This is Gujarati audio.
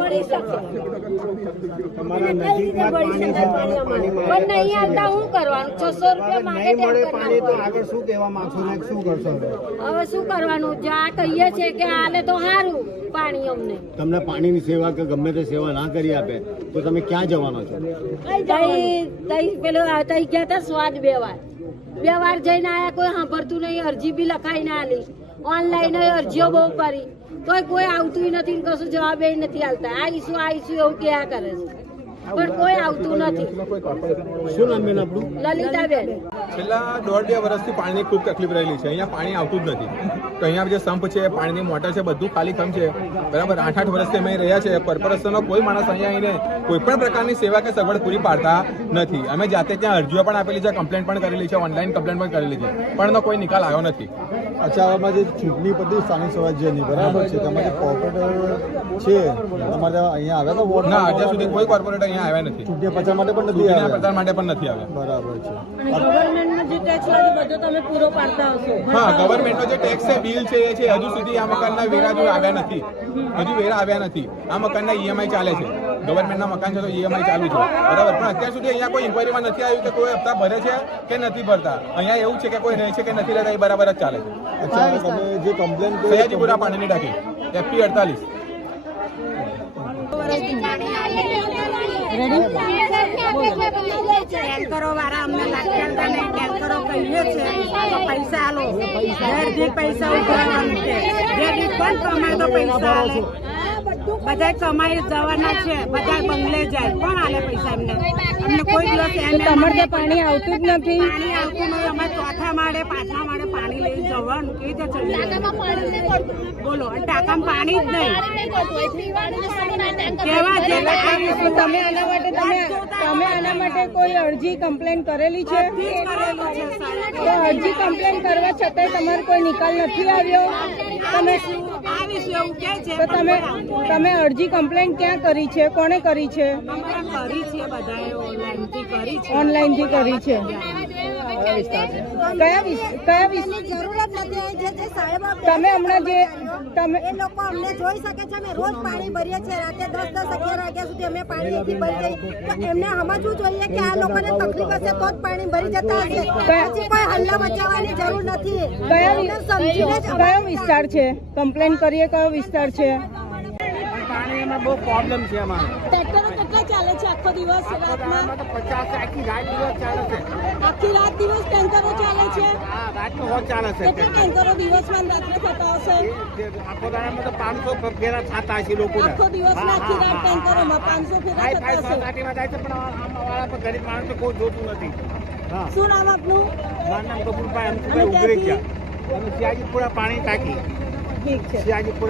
મળી શકે તમારા નજીકમાં પાણી છે, પણ નહીં આવતા શું કરવાનું? 600 રૂપિયા માંગે પાણી તો આગળ શું કહેવા માંગશો ને શું કરશો? હવે શું કરવાનું? જ્યાં કહીએ છે કે આલે તો સારું પાણી અમને. તમને પાણીની સેવા કે ગમે તે સેવા ના કરી આપે તો તમે ક્યાં જવાનો છો? પેલું તઈ ગયા હતા સ્વાદ 2 વાર જઈને આયા, કોઈ સાંભળતું નહીં. અરજી બી લખાઈને આલી, ઓનલાઈન અરજીઓ બહુ કરી, તોય કોઈ આવતું નથી ને કશું જવાબ નથી આવતા. આવીશું એવું ક્યાં કરે છે, પણ કોઈ આવતું નથી. શું નામ બેન આપણું? લલિતાબેન. છેલ્લા 1.5-2 વર્ષથી પાણીની ખૂબ તકલીફ રહેલી છે. અહીંયા પાણી આવતું જ નથી. તો અહીંયા જે સંપ છે, પાણીની મોટર છે, બધું ખાલી ખમ છે. બરાબર 8 વર્ષથી અમે રહ્યા છે. કોર્પોરેશનનો કોઈ માણસ અહીંયા આવીને કોઈ પણ પ્રકારની સેવા કે સગવડ પૂરી પાડતા નથી. અમે જાતે ત્યાં અરજીઓ પણ આપેલી છે, કમ્પ્લેન્ટ પણ કરેલી છે, ઓનલાઈન કમ્પ્લેન્ટ પણ કરેલી છે, પણ એનો કોઈ નિકાલ આવ્યો નથી. અચ્છા, આમાં જે ચૂંટણી પદ્ધતિ સ્થાનિક સ્વરાજ્યની બરાબર છે, તમારે જે કોર્પોરેટર છે તમારે અહીંયા આવ્યા હતા વોટ? ના, અત્યાર સુધી કોઈ કોર્પોરેટર અહીંયા આવ્યા નથી. ચૂંટણી પ્રચાર માટે પણ નથી ચૂંટણીના આવ્યા? પ્રચાર માટે પણ નથી આવ્યા. બરાબર છે. ગવર્મેન્ટનો જે ટેક્સ છે બધો તમે પૂરો પાડતા હશો? હા, ગવર્મેન્ટનો જે ટેક્સ છે, બિલ છે, એ છે. હજુ સુધી આ મકાનના વેરા જો આવ્યા નથી. હજુ વેરા આવ્યા નથી. આ મકાનના ઈએમઆઈ ચાલે છે. ગવર્મેન્ટના મકાન છે તો ઈએમઆઈ ચાલુ છે. બરાબર, પણ અત્યાર સુધી અહીંયા કોઈ ઇન્કવાયરીમાં નથી આવ્યું કે કોઈ હપ્તા ભરે છે કે નથી ભરતા. અહીંયા એવું છે કે કોઈ રહે છે કે નથી રહેતા, એ બરાબર જ ચાલે છે. અચ્છા, તમે જે કમ્પ્લેન કરી સયાજીપુરા પાણીની ટાંકી FP 48. ટેન્કરો વાળા અમને લાગતા નહીં. ટેન્કરો કહીએ છે તો પૈસા આલો, ઘેર પૈસા ઉઘરાવવાનું છે. જે દીઠ પણ કમાય તો પૈસા આલે. બધા કમાઈ જવાના છે, બધા બંગલે જાય, કોણ આલે પૈસા એમને? અમને કોઈ દિવસ તમારે પાણી આવતું જ નથી. પાણી આવતું નહીં. અમે 4થા માળે 5મા માળે પાણી લઈ જવાનું કેવી રીતે ચડીએ? બોલો, અને ટાંકામાં પાણી જ નહીં. કેવા છે તમે આના માટે કોઈ અરજી કમ્પ્લેન કરેલી છે? તો અરજી કમ્પ્લેન કરવા છતાંય તમારે કોઈ નિકાલ નથી આવ્યો? તમે આવીશું એવું કે છે. તો તમે અરજી કમ્પ્લેન ક્યાં કરી છે? કોને કરી છે? કરી છે બધાએ ઓનલાઈનથી કરી છે. ઓનલાઈનથી કરી છે. કયા જરૂરત નથી. જે સાહેબ તમે હમણાં જે તમે એ લોકો અમને જોઈ શકે છે. અમે રોજ પાણી ભરીએ છીએ. રાતે 10-11 વાગ્યા સુધી અમે પાણી અહીંથી ભરી જઈએ. તો એમને સમજવું જોઈએ કે આ લોકોને તકલીફ હશે તો જ પાણી ભરી જતા હશે. પછી કોઈ હલ્લા મચાવવાની જરૂર નથી. કયો વિસ્તાર છે? કમ્પ્લેન કરીએ કયો વિસ્તાર છે? પાણીમાં બહુ પ્રોબ્લેમ છે અમારે. ટ્રેક્ટરો કેટલા ચાલે છે આખો દિવસ રાતમાં? 50 આખી રાત દિવસ ચાલે છે. આખી રાત દિવસ ટેન્કરો ચાલે છે? હા, રાતનો હોત ચાલે છે. કેટલા ટેન્કરો દિવસમાં રાત્રે થતા હશે? આખો દાડામાં તો 500 ફેરા થતા હશે લોકો. આખો દિવસમાં આખી રાત ટેન્કરોમાં 500 ફેરા થતા હશે. સોસાયટીમાં જાય છે પણ આમાં તો ગરીબ માણસ તો કોઈ જોતું નથી. હા, શું નામ આપનું? મારું નામ કપૂરભાઈ અમથુભાઈ ઉગરી ગયા. અને સિયાજીપુરા પાણી ટાંકી. ઠીક છે. સિયાજીપુરા